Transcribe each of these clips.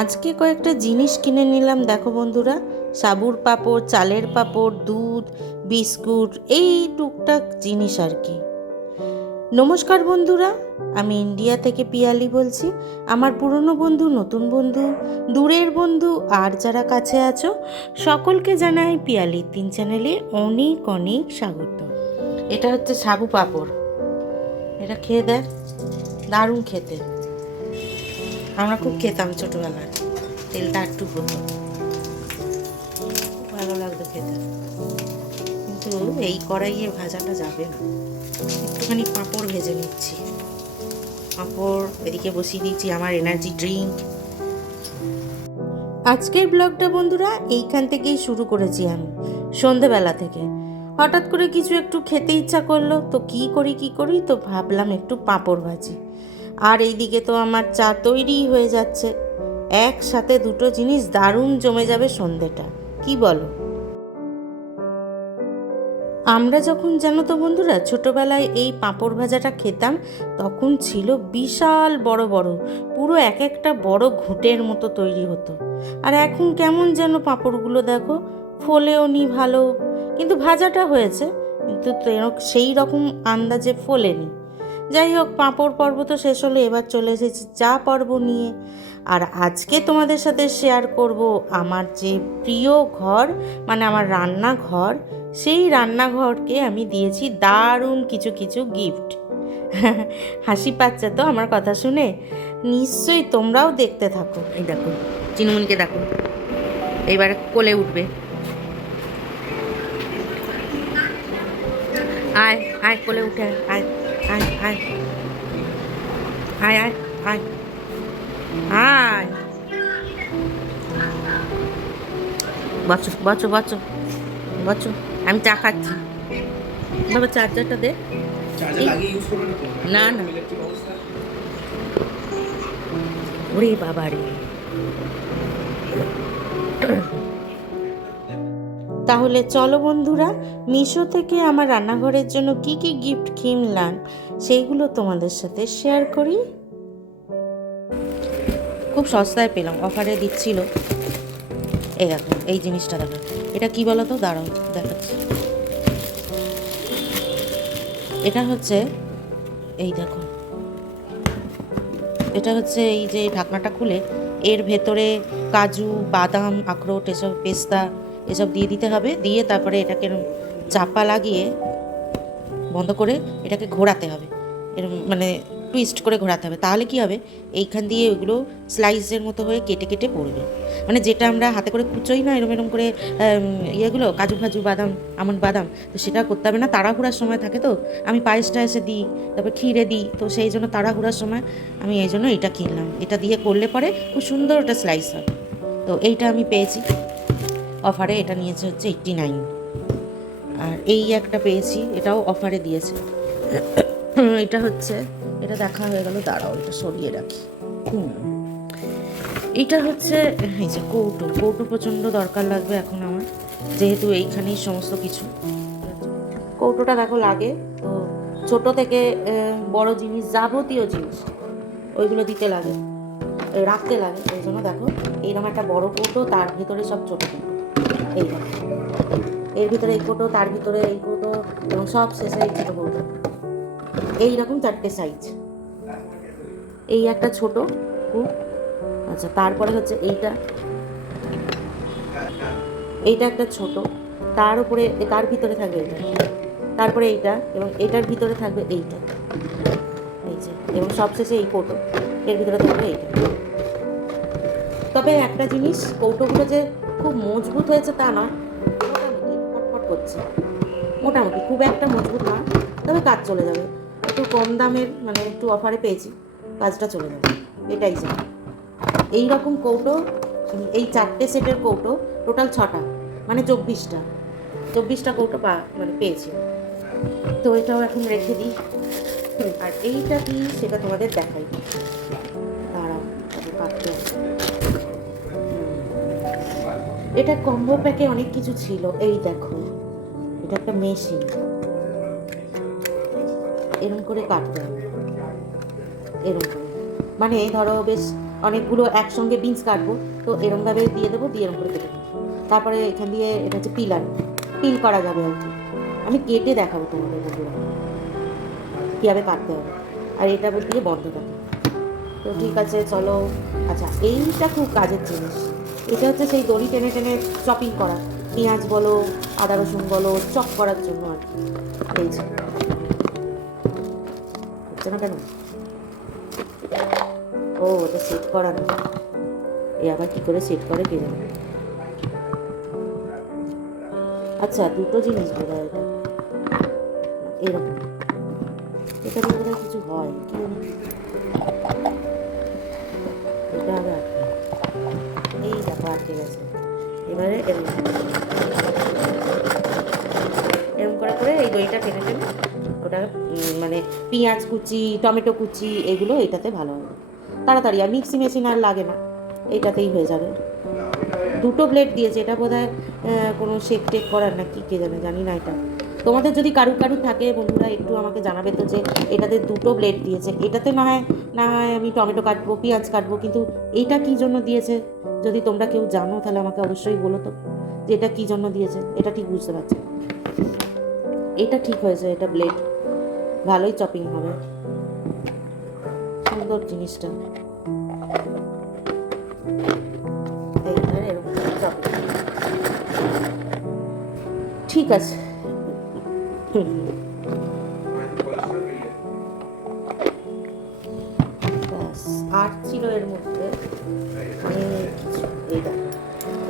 আজকে কয়েকটা জিনিস কিনে নিলাম, দেখো বন্ধুরা। সাবুর পাঁপড়, চালের পাঁপড়, দুধ, বিস্কুট, এই টুকটাক জিনিস আর কি। নমস্কার বন্ধুরা, আমি ইন্ডিয়া থেকে পিয়ালি বলছি। আমার পুরনো বন্ধু, নতুন বন্ধু, দূরের বন্ধু, আর যারা কাছে আছো, সকলকে জানাই পিয়ালি তিন চ্যানেলে অনেক অনেক স্বাগত। এটা হচ্ছে সাবু পাঁপড়। এটা খেয়ে দেখ, দারুণ খেতে। আমরা খুব খেতাম ছোটবেলায়। তেলটা একটু হতো ভালো লাগতো খেতে। কিন্তু এই কড়াইয়ে ভাজাটা যাবে না। একটুখানি পাঁপড় ভেজে নিচ্ছি। পাঁপড় এদিকে বসিয়ে দিয়েছি আমার এনার্জি ড্রিঙ্ক আজকের ব্লগটা বন্ধুরা, এইখান থেকেই শুরু করেছি আমি, সন্ধেবেলা থেকে। হঠাৎ করে কিছু একটু খেতে ইচ্ছা করল, তো কি করি কি করি, তো ভাবলাম একটু পাঁপড় ভাজি। আর এইদিকে তো আমার চা তৈরি হয়ে যাচ্ছে। একসাথে দুটো জিনিস দারুণ জমে যাবে সন্ধেটা। কি বলো? আমরা যখন, জানো তো বন্ধুরা, ছোটবেলায় এই পাঁপড় ভাজাটা খেতাম, তখন ছিল বিশাল বড় বড়, পুরো এক একটা বড় ঘুঁটের মতো তৈরি হতো। আর এখন কেমন যেন পাঁপড়গুলো দেখো, ফোলেও নি ভালো। কিন্তু ভাজাটা হয়েছে, কিন্তু সেই রকম আন্দাজে ফোলেনি। যাই হোক পাঁপড় পর্ব তো শেষ হলো, এবার চলে এসেছি চা পর্ব নিয়ে। আর আজকে তোমাদের সাথে শেয়ার করব আমার যে প্রিয় ঘর মানে আমার রান্নাঘর, সেই রান্নাঘরকে আমি দিয়েছি দারুণ কিছু কিছু গিফট হাসি পাচ্ছে তো আমার কথা শুনে? নিশ্চয়ই তোমরাও দেখতে থাকো। এই দেখো, চিনুমনিকে দেখো। এইবার কোলে উঠবে। আয় আয়, কোলে উঠে আয়। আয় আয় আয় আয় আয় আয় বাচ্চো বাচ্চো বাচ্চো বাচ্চো আমি চা খাচ্ছি। বাবা চার্জারটা দে। না না ওরে বাবা রে তাহলে চলো বন্ধুরা, মিশো থেকে আমার রান্নাঘরের জন্য কি কি গিফট কিনলাম, সেইগুলো তোমাদের সাথে শেয়ার করি। খুব সস্তায় পেলাম অফারে দিচ্ছিল। এই দেখো, এই জিনিসটা দেখো, এটা কি বলো তো দেখাচ্ছি। এটা হচ্ছে, এই দেখো। এটা হচ্ছে এই যে ঢাকনাটা খুলে, এর ভেতরে কাজু, বাদাম, আখরোট, এসব পেস্তা এসব দিয়ে দিতে হবে, দিয়ে তারপরে এটাকে চাপা লাগিয়ে বন্ধ করে এটাকে ঘোরাতে হবে। এরম মানে টুইস্ট করে ঘোরাতে হবে। তাহলে কি হবে? এইখান দিয়ে ওইগুলো স্লাইসের মতো হয়ে কেটে কেটে পড়বে। মানে যেটা আমরা হাতে করে কুচোই না, এরম এরম করে ইয়েগুলো, কাজু ফাজু, বাদাম আমন্ড বাদাম, তো সেটা করতে হবে না। তাড়াহুড়ার সময় থাকে তো, আমি পায়েস টায়েসে দিই, তারপর ক্ষীরে দিই, তো সেই জন্য তাড়াহুড়ার সময় আমি এই জন্য এটা কিনলাম। এটা দিয়ে করলে পরে খুব সুন্দর ওটা স্লাইস হয়। তো এইটা আমি পেয়েছি। অফারে এটা নিয়েছে হচ্ছে এইট্টি নাইন আর এই একটা পেয়েছি, এটাও অফারে দিয়েছে। এটা হচ্ছে, এটা দেখা হয়ে গেল, দাঁড়াও, এটা সরিয়ে রাখি। হুম। এইটা হচ্ছে, এই যে কৌটো কৌটো প্রচণ্ড দরকার লাগবে এখন আমার, যেহেতু এইখানেই সমস্ত কিছু। কৌটোটা দেখো লাগে, তো ছোট থেকে বড় জিনিস, যাবতীয় জিনিস, ওইগুলো দিতে লাগে রাখতে লাগে, ওই জন্য দেখো, এইরকম একটা বড় কৌটো, তার ভিতরে সব ছোটো কৌটো। এই এর ভিতরে এই কৌটো তার ভিতরে এই কৌটো এবং সব শেষে এই ছোটো কৌটো এইরকম চারটে সাইজ এই একটা ছোট কূপ আচ্ছা তারপরে হচ্ছে এইটা। এইটা একটা ছোট। তার উপরে তার ভিতরে থাকবে এটা। তারপরে এইটা, এবং এটার ভিতরে থাকবে এইটা। এই যে, এবং সবশেষে এই কৌটো এর ভিতরে থাকবে এইটা। তবে একটা জিনিস কৌটোগুলো যে খুব মজবুত হয়েছে তা নয় ফটফট করছে। মোটামুটি, খুব একটা মজবুত না, তবে কাজ চলে যাবে। একটু কম দামের মানে একটু অফারে পেয়েছি, কাজটা চলে যাবে। এটাই যা। এই রকম কৌটো এই চারটে সেটের কৌটো টোটাল ছটা মানে চব্বিশটা। চব্বিশটা কৌটো পা মানে পেয়েছি। তো এটাও এখন রেখে দিই। আর এইটা কি, সেটা তোমাদের দেখাই। দাঁড়াও কাটতে এটা কম্বো প্যাকে অনেক কিছু ছিল। এই দেখো, এটা একটা মেশিন। এরম করে কাটতে হবে। এরম করে। মানে ধরো বেশ অনেকগুলো একসঙ্গে বিনস কাটবো, তো এরমভাবে দিয়ে দেবো, দিয়ে এরম করে কেটে তারপরে এখান দিয়ে এটা হচ্ছে পিলার পিল করা যাবে আর কি। আমি কেটে দেখাবো তোমাদের বন্ধুরা। কীভাবে কাটতে হবে। আর এটা দিয়ে বন্ধ থাকে তো ঠিক আছে, চলো। আচ্ছা এইটা খুব কাজের জিনিস। এটা হচ্ছে সেই দড়ি টেনে টেনে চপিং করা। পেঁয়াজ বলো, আদা রসুন বলো চপ করার জন্য আর কি। এই হচ্ছে না কেন? ও ওটা সেট করা না। এ আবার কি করে সেট করে কে জানে? আচ্ছা দুটো জিনিস বোধ এটা। এরকম। এটা কিছু হয় এটা আগে আটকে গেছে। এবারে এরকম করে। করে এই দইটা টেনে টেনে ওটা মানে পেঁয়াজ কুচি, টমেটো কুচি এগুলো এটাতে ভালো হবে। তাড়াতাড়ি, আর মিক্সি মেশিন আর লাগে না। এটাতেই হয়ে যাবে। দুটো প্লেট দিয়েছে। এটা বোধ হয় কোনো শেক টেক করার না কী কে জানে, জানি না এটা। তোমাদের যদি কারু কারু থাকে, বন্ধুরা একটু আমাকে জানাবে তো যে এটাতে দুটো ব্লেড দিয়েছে। এটাতে না হয় না হয় আমি টমেটো কাটবো, পেঁয়াজ কাটবো, কিন্তু এইটা কী জন্য দিয়েছে? যদি তোমরা কেউ জানো, তাহলে আমাকে অবশ্যই বলো তো যে এটা কী জন্য দিয়েছে? এটা ঠিক বুঝতে পারছি এটা ঠিক হয়েছে, এটা ব্লেড ভালোই চপিং হবে। সুন্দর জিনিসটা। ঠিক আছে। ব্যাস, ছিল এর মধ্যে এইটা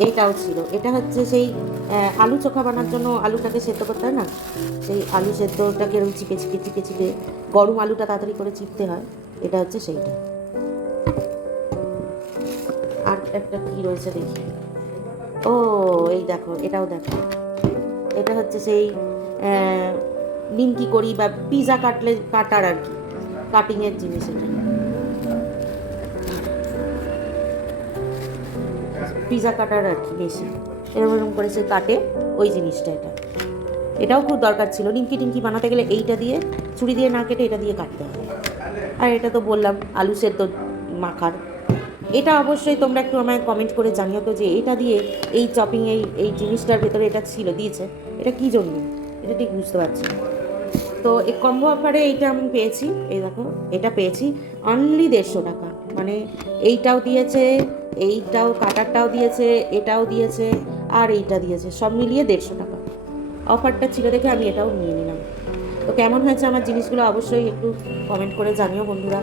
এইটাও ছিল। এটা হচ্ছে সেই আলু চোখা বানার জন্য আলুটাকে সেদ্ধ করতে হয় না? সেই আলু সেদ্ধটাকে এরকম চিপে চিপে চিপে চিপে গরম আলুটা তাড়াতাড়ি করে চিপতে হয়। এটা হচ্ছে সেইটা। আর একটা কি রয়েছে দেখি। ও এই দেখো এটাও দেখো। এটা হচ্ছে সেই নিমকি করি বা পিজা কাটলে, কাটার আর কি কাটিংয়ের জিনিস এটা। পিজা কাটার আর কি বেশি। এরকম এরকম করে সে কাটে ওই জিনিসটা এটা। এটাও খুব দরকার ছিল। নিমকি টিমকি বানাতে গেলে এইটা দিয়ে, ছুরি দিয়ে না কেটে এটা দিয়ে কাটতে হবে। আর এটা তো বললাম, আলু সেদ্ধ মাখার। এটা অবশ্যই তোমরা একটু আমায় কমেন্ট করে জানিও তো যে এটা দিয়ে এই চপিং এই এই জিনিসটার ভেতরে এটা ছিল, দিয়েছে। এটা কী জন্য এটা ঠিক বুঝতে পারছি তো এই কম্বো অফারে এইটা আমি পেয়েছি। এই দেখো, এটা পেয়েছি। অনলি দেড়শো টাকা। মানে এইটাও দিয়েছে, এইটাও কাটারটাও দিয়েছে, এটাও দিয়েছে, আর এইটা দিয়েছে। সব মিলিয়ে দেড়শো টাকা। অফারটা ছিল দেখে আমি এটাও নিয়ে নিলাম। তো কেমন হয়েছে আমার জিনিসগুলো অবশ্যই একটু কমেন্ট করে জানিও বন্ধুরা।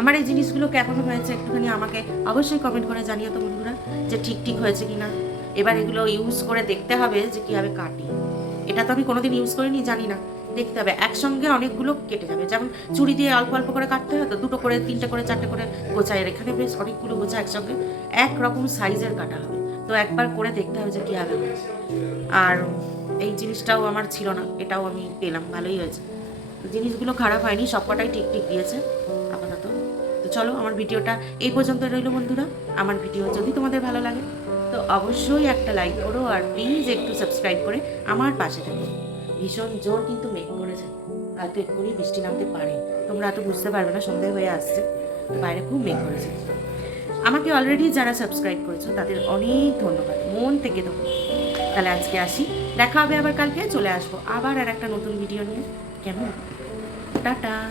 আমার এই জিনিসগুলো কেমন হয়েছে একটুখানি আমাকে অবশ্যই কমেন্ট করে জানিও তো বন্ধুরা, যে ঠিক ঠিক হয়েছে কি না এবার এগুলো ইউজ করে দেখতে হবে যে কীভাবে কাটি। এটা তো আমি কোনোদিন ইউজ করিনি জানি না। দেখতে হবে। একসঙ্গে অনেকগুলো কেটে যাবে। যেমন চুড়ি দিয়ে অল্প অল্প করে কাটতে হয় তো দুটো করে তিনটে করে চারটে করে গোছায়। এখানে বেশ অনেকগুলো গোছা একসঙ্গে। এক রকম সাইজের কাটা হবে। তো একবার করে দেখতে হবে যে কীভাবে আর এই জিনিসটাও আমার ছিল না। এটাও আমি পেলাম। ভালোই হয়েছে। জিনিসগুলো খারাপ হয়নি। সবকটাই ঠিক ঠিক দিয়েছে আপাতত। তো চলো আমার ভিডিওটা এই পর্যন্ত রইল বন্ধুরা। আমার ভিডিও যদি তোমাদের ভালো লাগে তো অবশ্যই একটা লাইক করো আর প্লিজ একটু সাবস্ক্রাইব করে আমার পাশে থাকো। ভীষণ জোর কিন্তু মেঘ করেছে। হয়তো এক্ষুনি বৃষ্টি নামতে পারে। তোমরা এত বুঝতে পারবে না সন্ধে হয়ে আসছে। তো বাইরে খুব মেঘ করেছে। আমাকে অলরেডি যারা সাবস্ক্রাইব করেছ, তাদের অনেক ধন্যবাদ। মন থেকে ধন্যবাদ তাহলে আজকে আসি। দেখা হবে আবার কালকে। চলে আসব আবার আর একটা নতুন ভিডিও নিয়ে। কেমন? টাটা।